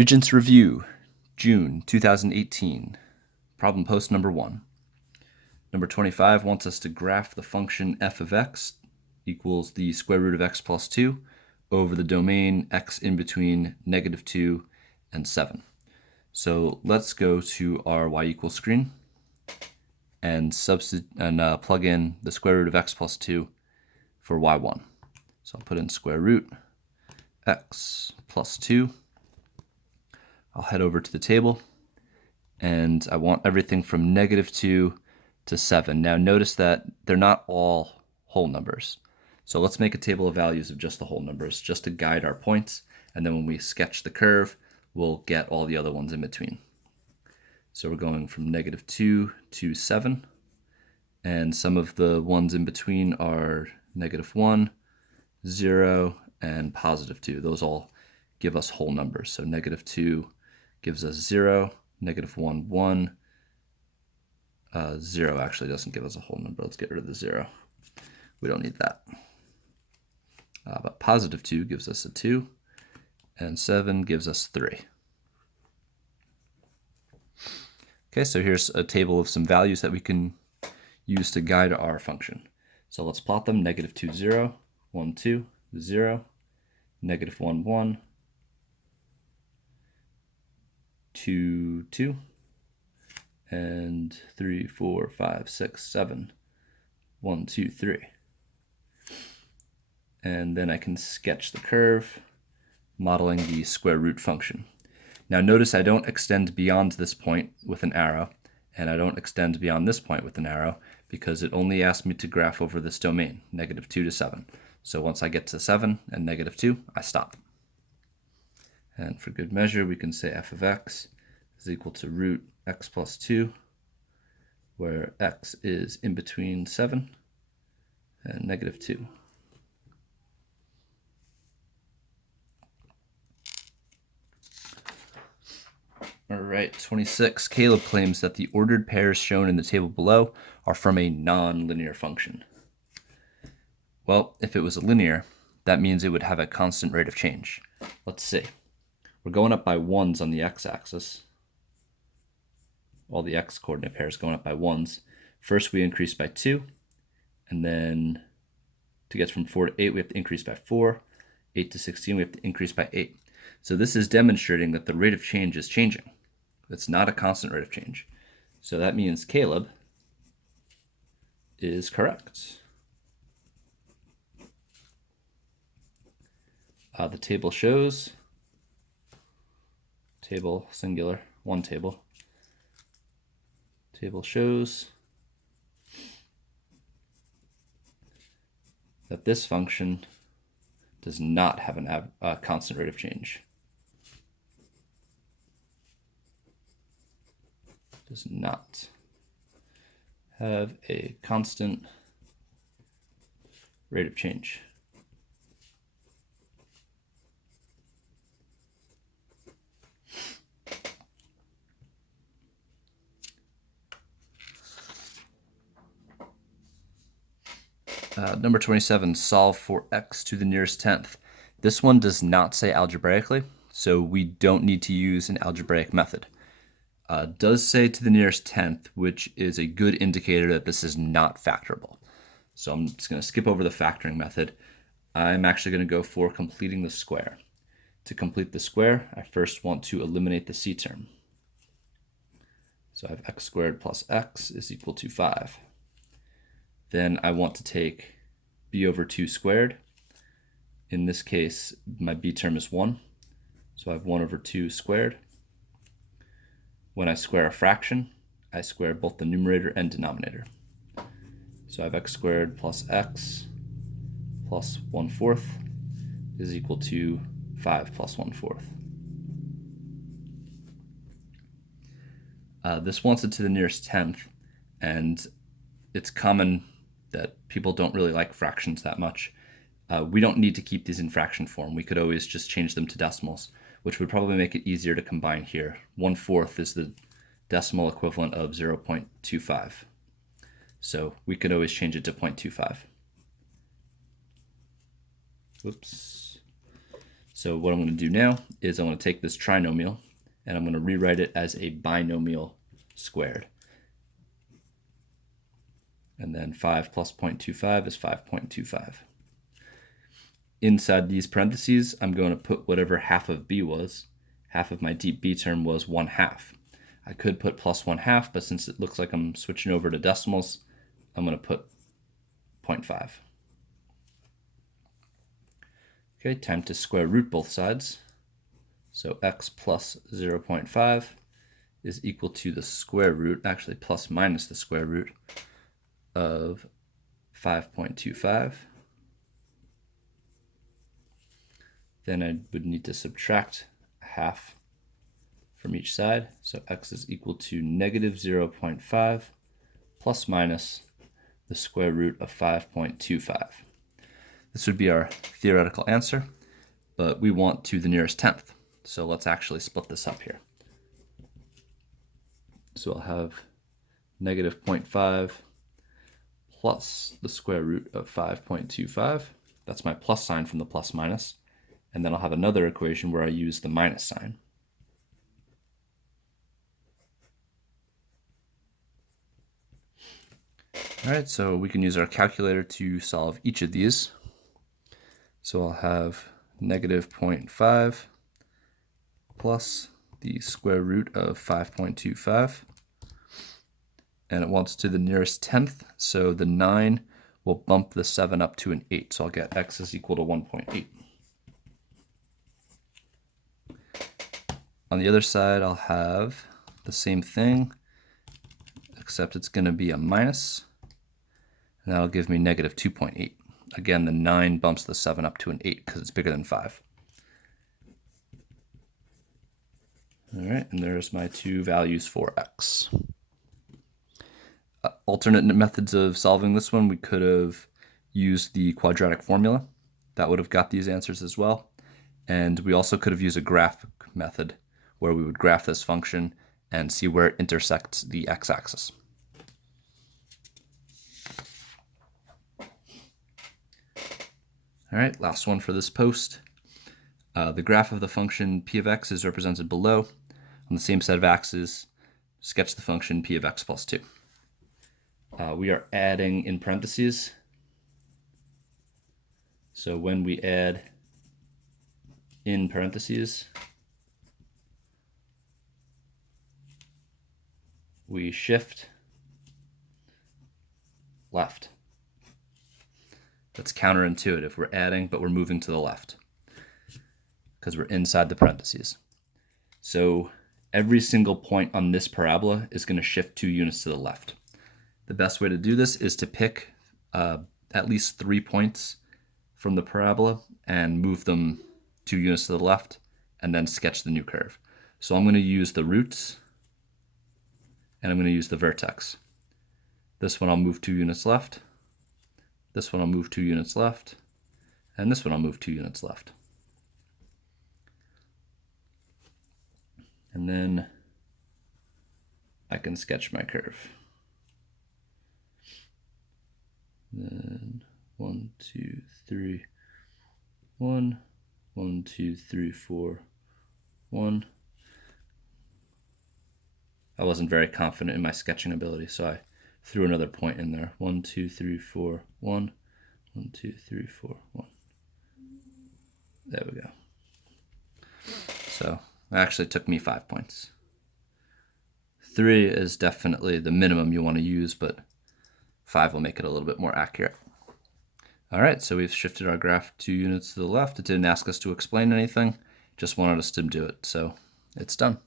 Regents Review, June 2018. Problem post number 1. Number 25 wants us to graph the function f of x equals the square root of x plus 2 over the domain x in between -2 and 7. So let's go to our y equals screen and plug in the square root of x plus 2 for y1. So I'll put in square root x plus 2. I'll head over to the table, and I want everything from -2 to 7. Now notice that they're not all whole numbers. So let's make a table of values of just the whole numbers, just to guide our points, and then when we sketch the curve, we'll get all the other ones in between. So we're going from -2 to 7, and some of the ones in between are -1, 0, and +2. Those all give us whole numbers. So -2 gives us 0, -1, 1. 0 actually doesn't give us a whole number. Let's get rid of the 0. We don't need that. But +2 gives us a 2, and 7 gives us 3. Okay, so here's a table of some values that we can use to guide our function. So let's plot them: -2, 0, 1, 2, 0, -1, 1, 2, 2, and 3, 4, 5, 6, 7, 1, 2, 3. And then I can sketch the curve, modeling the square root function. Now notice I don't extend beyond this point with an arrow, and I don't extend beyond this point with an arrow, because it only asks me to graph over this domain, -2 to 7. So once I get to 7 and -2, I stop. And for good measure, we can say f of x is equal to root x plus 2, where x is in between 7 and -2. All right, 26. Caleb claims that the ordered pairs shown in the table below are from a non-linear function. Well, if it was linear, that means it would have a constant rate of change. Let's see. We're going up by 1s on the x-axis. All the x-coordinate pairs going up by 1s. First, we increase by 2, and then to get from 4 to 8, we have to increase by 4. 8 to 16, we have to increase by 8. So this is demonstrating that the rate of change is changing. It's not a constant rate of change. So that means Caleb is correct. The table shows, table singular, one table. Table shows that this function does not have a constant rate of change. Does not have a constant rate of change. Number 27, solve for x to the nearest 10th. This one does not say algebraically, so we don't need to use an algebraic method. Does say to the nearest 10th, which is a good indicator that this is not factorable. So I'm just going to skip over the factoring method. I'm actually going to go for completing the square. To complete the square, I first want to eliminate the c term. So I have x squared plus x is equal to 5. Then I want to take b over 2 squared. In this case, my b term is 1. So I have 1 over 2 squared. When I square a fraction, I square both the numerator and denominator. So I have x squared plus x plus 1/4 is equal to 5 plus 1/4. This wants it to the nearest 10th, and it's common that people don't really like fractions that much. We don't need to keep these in fraction form. We could always just change them to decimals, which would probably make it easier to combine here. 1/4 is the decimal equivalent of 0.25. So we could always change it to 0.25. Whoops. So what I'm going to do now is I'm going to take this trinomial and I'm going to rewrite it as a binomial squared. And then 5 plus 0.25 is 5.25. Inside these parentheses, I'm going to put whatever half of b was. Half of my deep b term was 1/2. I could put plus 1/2, but since it looks like I'm switching over to decimals, I'm going to put 0.5. Okay, time to square root both sides. So x plus 0.5 is equal to the square root, actually plus minus the square root of 5.25. Then I would need to subtract a half from each side. So x is equal to negative 0.5 plus minus the square root of 5.25. This would be our theoretical answer, but we want to the nearest tenth. So let's actually split this up here. So I'll have negative 0.5 plus the square root of 5.25. That's my plus sign from the plus minus. And then I'll have another equation where I use the minus sign. All right, so we can use our calculator to solve each of these. So I'll have negative 0.5 plus the square root of 5.25. And it wants to the nearest tenth, so the 9 will bump the 7 up to an 8. So I'll get x is equal to 1.8. On the other side, I'll have the same thing, except it's going to be a minus, and that'll give me negative 2.8. Again, the 9 bumps the 7 up to an 8 because it's bigger than 5. All right, and there's my two values for x. Alternate methods of solving this one, we could have used the quadratic formula. That would have got these answers as well. And we also could have used a graph method where we would graph this function and see where it intersects the x-axis. All right, last one for this post. The graph of the function p of x is represented below. On the same set of axes, sketch the function p of x plus 2. We are adding in parentheses. So when we add in parentheses, we shift left. That's counterintuitive. We're adding, but we're moving to the left because we're inside the parentheses. So every single point on this parabola is going to shift 2 units to the left. The best way to do this is to pick at least 3 points from the parabola and move them 2 units to the left and then sketch the new curve. So I'm going to use the roots and I'm going to use the vertex. This one I'll move 2 units left. This one I'll move 2 units left. And this one I'll move 2 units left. And then I can sketch my curve. Then 1, 2, 3, 1, 1, 2, 3, 4, 1. I wasn't very confident in my sketching ability, so I threw another point in there. 1, 2, 3, 4, 1. 1, 2, 3, 4, 1. There we go. So it actually took me 5 points. 3 is definitely the minimum you want to use, but 5 will make it a little bit more accurate. All right, so we've shifted our graph 2 units to the left. It didn't ask us to explain anything, just wanted us to do it, so it's done.